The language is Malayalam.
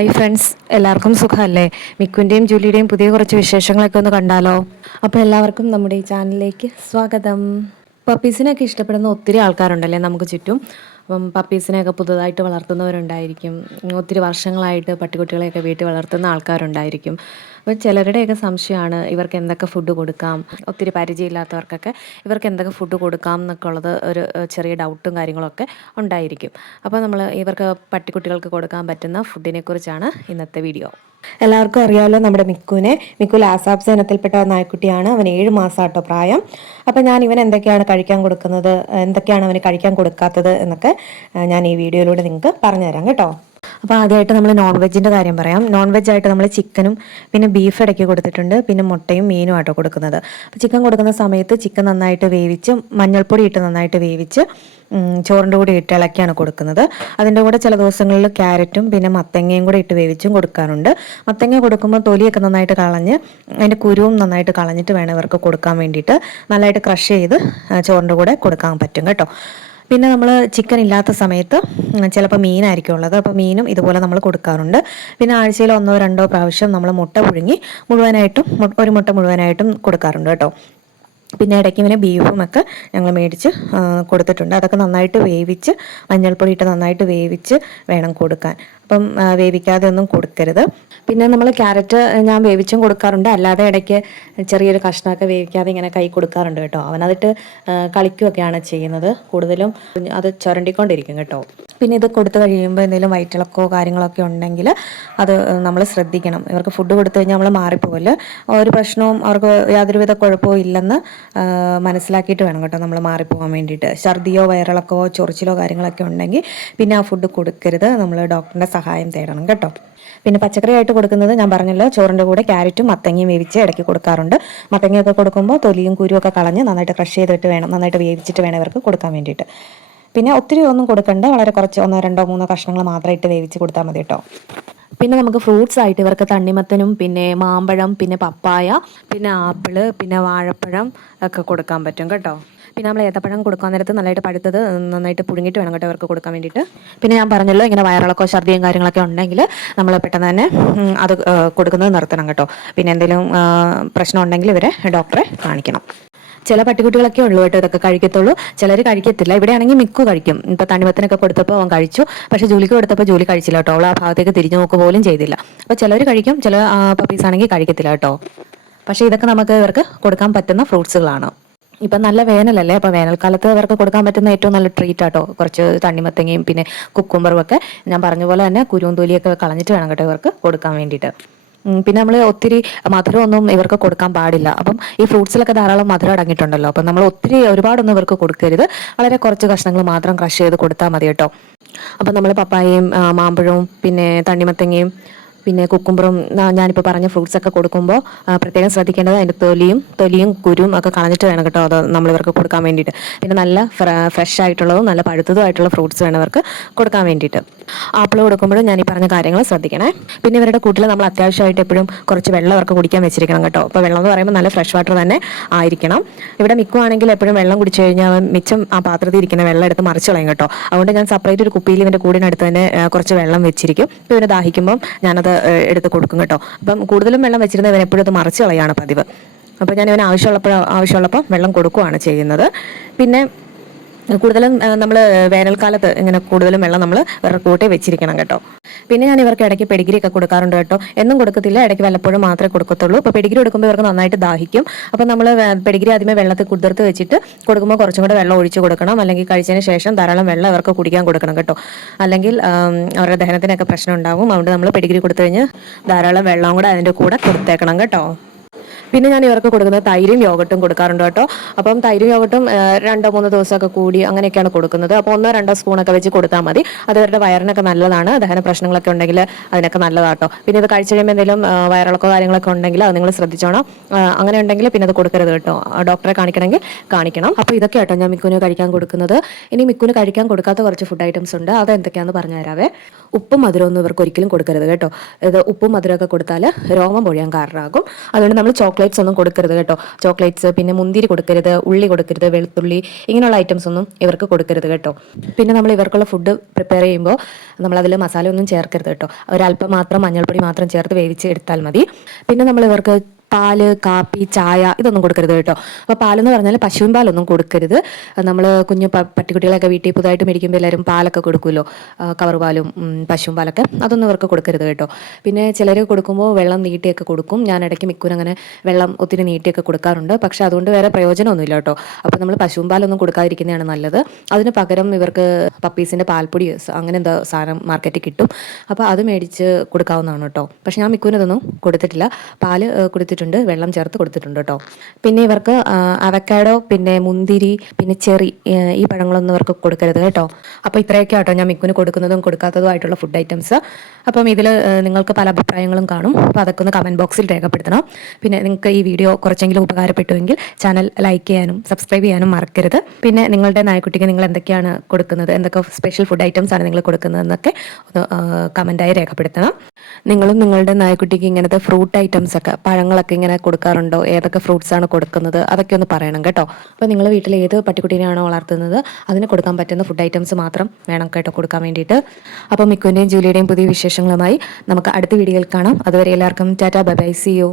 ഹായ് ഫ്രണ്ട്സ്, എല്ലാവർക്കും സുഖമല്ലേ? മിക്കുൻ്റെയും ജൂലിയുടെയും പുതിയ കുറച്ച് വിശേഷങ്ങളൊക്കെ ഒന്ന് കണ്ടാലോ? അപ്പോൾ എല്ലാവർക്കും നമ്മുടെ ഈ ചാനലിലേക്ക് സ്വാഗതം. പപ്പീസിനൊക്കെ ഇഷ്ടപ്പെടുന്ന ഒത്തിരി ആൾക്കാരുണ്ടല്ലേ നമുക്ക് ചുറ്റും. അപ്പം പപ്പീസിനെയൊക്കെ പുതുതായിട്ട് വളർത്തുന്നവരുണ്ടായിരിക്കും, ഒത്തിരി വർഷങ്ങളായിട്ട് പട്ടിക്കുട്ടികളെയൊക്കെ വീട്ടിൽ വളർത്തുന്ന ആൾക്കാരുണ്ടായിരിക്കും. അപ്പോൾ ചിലരുടെയൊക്കെ സംശയമാണ് ഇവർക്ക് എന്തൊക്കെ ഫുഡ് കൊടുക്കാം, ഒത്തിരി പരിചയമില്ലാത്തവർക്കൊക്കെ ഇവർക്ക് എന്തൊക്കെ ഫുഡ് കൊടുക്കാം എന്നൊക്കെ ഉള്ളത് ഒരു ചെറിയ ഡൗട്ടും കാര്യങ്ങളൊക്കെ ഉണ്ടായിരിക്കും. അപ്പോൾ നമ്മൾ ഇവർക്ക് പട്ടിക്കുട്ടികൾക്ക് കൊടുക്കാൻ പറ്റുന്ന ഫുഡിനെ കുറിച്ചാണ് ഇന്നത്തെ വീഡിയോ. എല്ലാവർക്കും അറിയാമല്ലോ നമ്മുടെ മിക്കു ലാസാപ്സ് ഇനത്തിൽപ്പെട്ട നായ്ക്കുട്ടിയാണ്. അവൻ 7 മാസമാട്ടോ പ്രായം. അപ്പം ഞാൻ ഇവൻ എന്തൊക്കെയാണ് കഴിക്കാൻ കൊടുക്കുന്നത്, എന്തൊക്കെയാണ് അവന് കഴിക്കാൻ കൊടുക്കാത്തത് എന്നൊക്കെ ഞാൻ ഈ വീഡിയോയിലൂടെ നിങ്ങൾക്ക് പറഞ്ഞുതരാം കേട്ടോ. അപ്പോൾ ആദ്യമായിട്ട് നമ്മൾ നോൺ വെജിൻ്റെ കാര്യം പറയാം. നോൺ വെജ് ആയിട്ട് നമ്മൾ ചിക്കനും പിന്നെ ബീഫ് ഇടയ്ക്ക് കൊടുത്തിട്ടുണ്ട്, പിന്നെ മുട്ടയും മീനും ആട്ടോ കൊടുക്കുന്നത്. അപ്പോൾ ചിക്കൻ കൊടുക്കുന്ന സമയത്ത് ചിക്കൻ നന്നായിട്ട് വേവിച്ച് മഞ്ഞൾപ്പൊടി ഇട്ട് നന്നായിട്ട് വേവിച്ച് ചോറിൻ്റെ കൂടെ ഇട്ട് ഇളക്കിയാണ് കൊടുക്കുന്നത്. അതിൻ്റെ കൂടെ ചില ദിവസങ്ങളിൽ ക്യാരറ്റും പിന്നെ മത്തങ്ങയും കൂടെ ഇട്ട് വേവിച്ചും കൊടുക്കാറുണ്ട്. മത്തങ്ങ കൊടുക്കുമ്പോൾ തൊലിയൊക്കെ നന്നായിട്ട് കളഞ്ഞ് അതിൻ്റെ കുരുവും നന്നായിട്ട് കളഞ്ഞിട്ട് വേണം ഇവർക്ക് കൊടുക്കാൻ വേണ്ടിയിട്ട്. നല്ലതായിട്ട് ക്രഷ് ചെയ്ത് ചോറിൻ്റെ കൂടെ കൊടുക്കാൻ പറ്റും കേട്ടോ. പിന്നെ നമ്മൾ ചിക്കൻ ഇല്ലാത്ത സമയത്ത് ചിലപ്പോൾ മീനായിരിക്കും ഉള്ളത്, അപ്പോൾ മീനും ഇതുപോലെ നമ്മൾ കൊടുക്കാറുണ്ട്. പിന്നെ ആഴ്ചയിൽ 1-2 പ്രാവശ്യം നമ്മൾ മുട്ട പുഴുങ്ങി മുഴുവനായിട്ടും ഒരു മുട്ട മുഴുവനായിട്ടും കൊടുക്കാറുണ്ട് കേട്ടോ. പിന്നെ ഇടയ്ക്ക് ഇങ്ങനെ ബീഫുമൊക്കെ ഞങ്ങൾ മേടിച്ച് കൊടുത്തിട്ടുണ്ട്. അതൊക്കെ നന്നായിട്ട് വേവിച്ച് മഞ്ഞൾപ്പൊടി ഇട്ട് നന്നായിട്ട് വേവിച്ച് വേണം കൊടുക്കാൻ. അപ്പം വേവിക്കാതെ ഒന്നും കൊടുക്കരുത്. പിന്നെ നമ്മൾ ക്യാരറ്റ് ഞാൻ വേവിച്ചും കൊടുക്കാറുണ്ട്, അല്ലാതെ ഇടയ്ക്ക് ചെറിയൊരു കഷ്ണമൊക്കെ വേവിക്കാതെ ഇങ്ങനെ കൈ കൊടുക്കാറുണ്ട് കേട്ടോ. അവനതിട്ട് കളിക്കുകയൊക്കെയാണ് ചെയ്യുന്നത്, കൂടുതലും അത് ചുരണ്ടിക്കൊണ്ടിരിക്കും കേട്ടോ. പിന്നെ ഇത് കൊടുത്തു കഴിയുമ്പോൾ എന്തെങ്കിലും വയറ്റിളക്കോ കാര്യങ്ങളൊക്കെ ഉണ്ടെങ്കിൽ അത് നമ്മൾ ശ്രദ്ധിക്കണം. ഇവർക്ക് ഫുഡ് കൊടുത്തു കഴിഞ്ഞാൽ നമ്മൾ മാറിപ്പോകല്, ഒരു പ്രശ്നവും അവർക്ക് യാതൊരുവിധ കുഴപ്പവും ഇല്ലെന്ന് മനസ്സിലാക്കിയിട്ട് വേണം കേട്ടോ നമ്മൾ മാറിപ്പോകാൻ വേണ്ടിയിട്ട്. ഛർദിയോ വയറിളക്കോ ചൊറിച്ചിലോ കാര്യങ്ങളൊക്കെ ഉണ്ടെങ്കിൽ പിന്നെ ആ ഫുഡ് കൊടുക്കരുത്, നമ്മൾ ഡോക്ടറിൻ്റെ സഹായം തേടണം കേട്ടോ. പിന്നെ പച്ചക്കറി ആയിട്ട് കൊടുക്കുന്നത് ഞാൻ പറഞ്ഞല്ലോ, ചോറിൻ്റെ കൂടെ ക്യാരറ്റും മത്തങ്ങയും വേവിച്ച് ഇടയ്ക്ക് കൊടുക്കാറുണ്ട്. മത്തങ്ങയൊക്കെ കൊടുക്കുമ്പോൾ തൊലിയും കുരുവൊക്കെ കളഞ്ഞ് നന്നായിട്ട് ക്രഷ് ചെയ്തിട്ട് വേണം, നന്നായിട്ട് വേവിച്ചിട്ട് വേണം ഇവർക്ക് കൊടുക്കാൻ വേണ്ടിയിട്ട്. പിന്നെ ഒത്തിരി ഒന്നും കൊടുക്കണ്ട, വളരെ കുറച്ച് 1-2-3 കഷ്ണങ്ങൾ മാത്രം ഇട്ട് വേവിച്ച് കൊടുത്താൽ മതി കേട്ടോ. പിന്നെ നമുക്ക് ഫ്രൂട്ട്സ് ആയിട്ട് ഇവർക്ക് തണ്ണിമത്തനും പിന്നെ മാമ്പഴം പിന്നെ പപ്പായ പിന്നെ ആപ്പിള് പിന്നെ വാഴപ്പഴം ഒക്കെ കൊടുക്കാൻ പറ്റും കേട്ടോ. പിന്നെ നമ്മൾ ഏത്തപ്പഴം കൊടുക്കാൻ നേരത്ത് നല്ലതായിട്ട് പഴുത്തത് നന്നായിട്ട് പുഴുങ്ങിയിട്ട് വേണം കേട്ടോ ഇവർക്ക് കൊടുക്കാൻ വേണ്ടിയിട്ട്. പിന്നെ ഞാൻ പറഞ്ഞല്ലോ, ഇങ്ങനെ വയറിളക്കോ ഛർദിയും കാര്യങ്ങളൊക്കെ ഉണ്ടെങ്കിൽ നമ്മൾ പെട്ടെന്ന് തന്നെ അത് കൊടുക്കുന്നത് നിർത്തണം കേട്ടോ. പിന്നെ എന്തെങ്കിലും പ്രശ്നം ഉണ്ടെങ്കിൽ ഇവരെ ഡോക്ടറെ കാണിക്കണം. ചില പട്ടിക്കുട്ടികളൊക്കെ ഉള്ളൂ കേട്ടോ ഇതൊക്കെ കഴിക്കത്തുള്ളൂ, ചിലർ കഴിക്കത്തില്ല. ഇവിടെ ആണെങ്കിൽ മിക്കു കഴിക്കും. ഇപ്പോൾ തണ്ണിമത്തനൊക്കെ കൊടുത്തപ്പോൾ അവൻ കഴിച്ചു, പക്ഷേ ജോലിക്ക് കൊടുത്തപ്പോൾ ജോലി കഴിച്ചില്ല കേട്ടോ. അവൾ ആ ഭാഗത്തേക്ക് തിരിഞ്ഞു നോക്കുക പോലും ചെയ്തില്ല. അപ്പോൾ ചിലർ കഴിക്കും, ചില പപ്പീസ് ആണെങ്കിൽ കഴിക്കത്തില്ല കേട്ടോ. പക്ഷേ ഇതൊക്കെ നമുക്ക് ഇവർക്ക് കൊടുക്കാൻ പറ്റുന്ന ഫ്രൂട്ട്സുകളാണ്. ഇപ്പം നല്ല വേനലല്ലേ, അപ്പോൾ വേനൽക്കാലത്ത് ഇവർക്ക് കൊടുക്കാൻ പറ്റുന്ന ഏറ്റവും നല്ല ട്രീറ്റ് ആട്ടോ കുറച്ച് തണ്ണിമത്തങ്ങയും പിന്നെ കുക്കുംബറും ഒക്കെ. ഞാൻ പറഞ്ഞ പോലെ തന്നെ കുരുവും തൊലിയൊക്കെ കളഞ്ഞിട്ട് വേണം കേട്ടോ ഇവർക്ക് കൊടുക്കാൻ വേണ്ടിയിട്ട്. പിന്നെ നമ്മൾ ഒത്തിരി മധുരമൊന്നും ഇവർക്ക് കൊടുക്കാൻ പാടില്ല. അപ്പം ഈ ഫ്രൂട്ട്സിലൊക്കെ ധാരാളം മധുരം അടങ്ങിയിട്ടുണ്ടല്ലോ, അപ്പം നമ്മൾ ഒത്തിരി ഒരുപാടൊന്നും ഇവർക്ക് കൊടുക്കരുത്, വളരെ കുറച്ച് കഷ്ണങ്ങൾ മാത്രം ക്രഷ് ചെയ്ത് കൊടുത്താൽ മതി കേട്ടോ. അപ്പം നമ്മൾ പപ്പായയും മാമ്പഴവും പിന്നെ തണ്ണിമത്തങ്ങയും പിന്നെ കുക്കുംബറും ഞാനിപ്പോൾ പറഞ്ഞ ഫ്രൂട്ട്സ് ഒക്കെ കൊടുക്കുമ്പോൾ പ്രത്യേകം ശ്രദ്ധിക്കേണ്ടത് അതിൻ്റെ തൊലിയും കുരുവും ഒക്കെ കളഞ്ഞിട്ട് വേണം കേട്ടോ അത് നമ്മൾ ഇവർക്ക് കൊടുക്കാൻ വേണ്ടിയിട്ട്. പിന്നെ നല്ല ഫ്രഷ് ആയിട്ടുള്ളതും നല്ല പഴുത്തതും ആയിട്ടുള്ള ഫ്രൂട്ട്സ് വേണം ഇവർക്ക് കൊടുക്കാൻ വേണ്ടിയിട്ട്. ആപ്പിൾ കൊടുക്കുമ്പോഴും ഞാൻ ഈ പറഞ്ഞ കാര്യങ്ങൾ ശ്രദ്ധിക്കണേ. പിന്നെ ഇവരുടെ കൂട്ടിൽ നമ്മൾ അത്യാവശ്യമായിട്ട് എപ്പോഴും കുറച്ച് വെള്ളം അവർക്ക് കുടിക്കാൻ വെച്ചിരിക്കണം കേട്ടോ. അപ്പോൾ വെള്ളം എന്ന് പറയുമ്പോൾ നല്ല ഫ്രഷ് വാട്ടർ തന്നെ ആയിരിക്കണം. ഇവിടെ മിക്കുവാണെങ്കിൽ എപ്പോഴും വെള്ളം കുടിച്ചു കഴിഞ്ഞാൽ മിച്ചം ആ പാത്രത്തിൽ ഇരിക്കുന്ന വെള്ളം എടുത്ത് മറിച്ച് കളയും കേട്ടോ. അതുകൊണ്ട് ഞാൻ സെപ്പറേറ്റ് ഒരു കുപ്പിയിൽ ഇവൻ്റെ കൂടിനടുത്ത് തന്നെ കുറച്ച് വെള്ളം വെച്ചിരിക്കും. ഇപ്പോൾ ഇവന് ദാഹിക്കുമ്പം ഞാനത് എടുത്ത് കൊടുക്കും കേട്ടോ. അപ്പം കൂടുതലും വെള്ളം വെച്ചിരുന്ന ഇവൻ എപ്പോഴും അത് മറിച്ച് കളയാണ് പതിവ്. അപ്പോൾ ഞാൻ ഇവന് ആവശ്യമുള്ളപ്പോൾ വെള്ളം കൊടുക്കുകയാണ് ചെയ്യുന്നത്. പിന്നെ കൂടുതലും നമ്മൾ വേനൽക്കാലത്ത് ഇങ്ങനെ കൂടുതലും വെള്ളം നമ്മൾ ഇവരുടെ കൂട്ടേ വെച്ചിരിക്കണം കേട്ടോ. പിന്നെ ഞാൻ ഇവർക്ക് ഇടയ്ക്ക് പെഡിഗ്രി ഒക്കെ കൊടുക്കാറുണ്ട് കേട്ടോ. എന്നും കൊടുക്കത്തില്ല, ഇടയ്ക്ക് വല്ലപ്പോഴും മാത്രമേ കൊടുക്കത്തുള്ളൂ. അപ്പോൾ പെഡിഗ്രി കൊടുക്കുമ്പോൾ ഇവർക്ക് നന്നായിട്ട് ദാഹിക്കും. അപ്പോൾ നമ്മൾ പെഡിഗ്രി ആദ്യമേ വെള്ളത്തിൽ കുതിർത്ത് വെച്ചിട്ട് കൊടുക്കുമ്പോൾ കുറച്ചും കൂടെ വെള്ളം ഒഴിച്ച് കൊടുക്കണം, അല്ലെങ്കിൽ കഴിച്ചതിന് ശേഷം ധാരാളം വെള്ളം ഇവർക്ക് കുടിക്കാൻ കൊടുക്കണം കേട്ടോ. അല്ലെങ്കിൽ അവരുടെ ദഹനത്തിനൊക്കെ പ്രശ്നം ഉണ്ടാകും. അതുകൊണ്ട് നമ്മൾ പെഡിഗ്രി കൊടുത്തു കഴിഞ്ഞ് ധാരാളം വെള്ളം കൂടെ അതിൻ്റെ കൂടെ കൊടുത്തേക്കണം കേട്ടോ. പിന്നെ ഞാൻ ഇവർക്ക് കൊടുക്കുന്നത് തൈരും യോഗട്ടും കൊടുക്കാറുണ്ട് കേട്ടോ. അപ്പം തൈരും യോഗട്ടും 2-3 ദിവസമൊക്കെ കൂടി അങ്ങനെയൊക്കെയാണ് കൊടുക്കുന്നത്. അപ്പോൾ 1-2 സ്പൂണൊക്കെ വെച്ച് കൊടുത്താൽ മതി. അത് ഇവരുടെ വയറിനൊക്കെ നല്ലതാണ്, ദഹന പ്രശ്നങ്ങളൊക്കെ ഉണ്ടെങ്കിൽ അതിനൊക്കെ നല്ലതാട്ടോ. പിന്നെ ഇത് കഴിച്ചു കഴിയുമ്പോൾ എന്തെങ്കിലും വയറിളക്കോ കാര്യങ്ങളൊക്കെ ഉണ്ടെങ്കിൽ അത് നിങ്ങൾ ശ്രദ്ധിച്ചോണം. അങ്ങനെ ഉണ്ടെങ്കിൽ പിന്നെ അത് കൊടുക്കരുത് കേട്ടോ, ഡോക്ടറെ കാണിക്കണമെങ്കിൽ കാണിക്കണം. അപ്പോൾ ഇതൊക്കെ കേട്ടോ ഞാൻ മിക്കുവിന് കഴിക്കാൻ കൊടുക്കുന്നത്. ഇനി മിക്കുവിന് കഴിക്കാൻ കൊടുക്കാത്ത കുറച്ച് ഫുഡ് ഐറ്റംസ് ഉണ്ട്, അത് എന്തൊക്കെയാണെന്ന് പറഞ്ഞു തരാവേ. ഉപ്പും മധുരമൊന്നും ഇവർക്ക് ഒരിക്കലും കൊടുക്കരുത് കേട്ടോ. ഇത് ഉപ്പും മധുരമൊക്കെ കൊടുത്താൽ രോമം പൊഴിയാൻ കാരണമാകും. അതുകൊണ്ട് നമ്മൾ ചോക്ലേറ്റ് ചോക്ലേറ്റ്സ് ഒന്നും കൊടുക്കരുത് കേട്ടോ. ചോക്ലേറ്റ്സ്, പിന്നെ മുന്തിരി കൊടുക്കരുത്, ഉള്ളി കൊടുക്കരുത്, വെളുത്തുള്ളി, ഇങ്ങനെയുള്ള ഐറ്റംസ് ഒന്നും ഇവർക്ക് കൊടുക്കരുത് കേട്ടോ. പിന്നെ നമ്മൾ ഇവർക്കുള്ള ഫുഡ് പ്രിപ്പയർ ചെയ്യുമ്പോൾ നമ്മളതിൽ മസാല ഒന്നും ചേർക്കരുത് കേട്ടോ. ഒരല്പം മാത്രം മഞ്ഞൾപ്പൊടി മാത്രം ചേർത്ത് വേവിച്ച് എടുത്താൽ മതി. പിന്നെ നമ്മൾ ഇവർക്ക് പാല്, കാപ്പി, ചായ ഇതൊന്നും കൊടുക്കരുത് കേട്ടോ. അപ്പോൾ പാലെന്ന് പറഞ്ഞാൽ പശുവിൻ പാലൊന്നും കൊടുക്കരുത്. നമ്മൾ കുഞ്ഞു പട്ടിക്കുട്ടികളൊക്കെ വീട്ടിൽ പുതുതായിട്ട് മേടിക്കുമ്പോൾ എല്ലാവരും പാലൊക്കെ കൊടുക്കുമല്ലോ, കവർ പാലും പശുവും പാലൊക്കെ, അതൊന്നും ഇവർക്ക് കൊടുക്കരുത് കേട്ടോ. പിന്നെ ചിലർ കൊടുക്കുമ്പോൾ വെള്ളം നീട്ടിയൊക്കെ കൊടുക്കും. ഞാൻ ഇടയ്ക്ക് മിക്കൂന് അങ്ങനെ വെള്ളം ഒത്തിരി നീട്ടിയൊക്കെ കൊടുക്കാറുണ്ട്. പക്ഷേ അതുകൊണ്ട് വേറെ പ്രയോജനമൊന്നുമില്ല കേട്ടോ. അപ്പോൾ നമ്മൾ പശുവും പാലൊന്നും കൊടുക്കാതിരിക്കുന്നതാണ് നല്ലത്. അതിന് പകരം ഇവർക്ക് പപ്പീസിൻ്റെ പാൽപ്പൊടി അങ്ങനെ എന്താ സാധനം മാർക്കറ്റിൽ കിട്ടും. അപ്പോൾ അത് മേടിച്ച് കൊടുക്കാവുന്നതാണ് കേട്ടോ. പക്ഷേ ഞാൻ മിക്കൂനതൊന്നും കൊടുത്തിട്ടില്ല. പാല് കൊടുത്തിട്ടുണ്ട്, വെള്ളം ചേർത്ത് കൊടുത്തിട്ടുണ്ട് കേട്ടോ. പിന്നെ ഇവർക്ക് അവക്കാഡോ, പിന്നെ മുന്തിരി, പിന്നെ ചെറി, ഈ പഴങ്ങളൊന്നും ഇവർക്ക് കൊടുക്കരുത് കേട്ടോ. അപ്പോൾ ഇത്രയൊക്കെ ആട്ടോ ഞാൻ മിക്കുന് കൊടുക്കുന്നതും കൊടുക്കാത്തതുമായിട്ടുള്ള ഫുഡ് ഐറ്റംസ്. അപ്പം ഇതിൽ നിങ്ങൾക്ക് പല അഭിപ്രായങ്ങളും കാണും. അപ്പോൾ അതൊക്കെ ഒന്ന് കമൻറ്റ് ബോക്സിൽ രേഖപ്പെടുത്തണം. പിന്നെ നിങ്ങൾക്ക് ഈ വീഡിയോ കുറച്ചെങ്കിലും ഉപകാരപ്പെട്ടുവെങ്കിൽ ചാനൽ ലൈക്ക് ചെയ്യാനും സബ്സ്ക്രൈബ് ചെയ്യാനും മറക്കരുത്. പിന്നെ നിങ്ങളുടെ നായ്ക്കുട്ടിക്ക് നിങ്ങൾ എന്തൊക്കെയാണ് കൊടുക്കുന്നത്, എന്തൊക്കെ സ്പെഷ്യൽ ഫുഡ് ഐറ്റംസ് ആണ് നിങ്ങൾ കൊടുക്കുന്നതെന്നൊക്കെ ഒന്ന് കമൻറ്റായി രേഖപ്പെടുത്തണം. നിങ്ങളും നിങ്ങളുടെ നായ്ക്കുട്ടിക്ക് ഇങ്ങനത്തെ ഫ്രൂട്ട് ഐറ്റംസ് ഒക്കെ, പഴങ്ങളൊക്കെ ഇങ്ങനെ കൊടുക്കാറുണ്ടോ, ഏതൊക്കെ ഫ്രൂട്ട്സ് ആണ് കൊടുക്കുന്നത്, അതൊക്കെ ഒന്ന് പറയണം കേട്ടോ. അപ്പോൾ നിങ്ങൾ വീട്ടിൽ ഏത് പട്ടിക്കുട്ടീനെയാണോ വളർത്തുന്നത് അതിന് കൊടുക്കാൻ പറ്റുന്ന ഫുഡ് ഐറ്റംസ് മാത്രം വേണം കേട്ടോ കൊടുക്കാൻ വേണ്ടിയിട്ട്. അപ്പോൾ മിക്കുവിൻ്റെയും ജൂലിയുടെയും പുതിയ വിശേഷങ്ങളുമായി നമുക്ക് അടുത്ത വീഡിയോയിൽ കാണാം. അതുവരെ എല്ലാവർക്കും tata, bye bye, see U.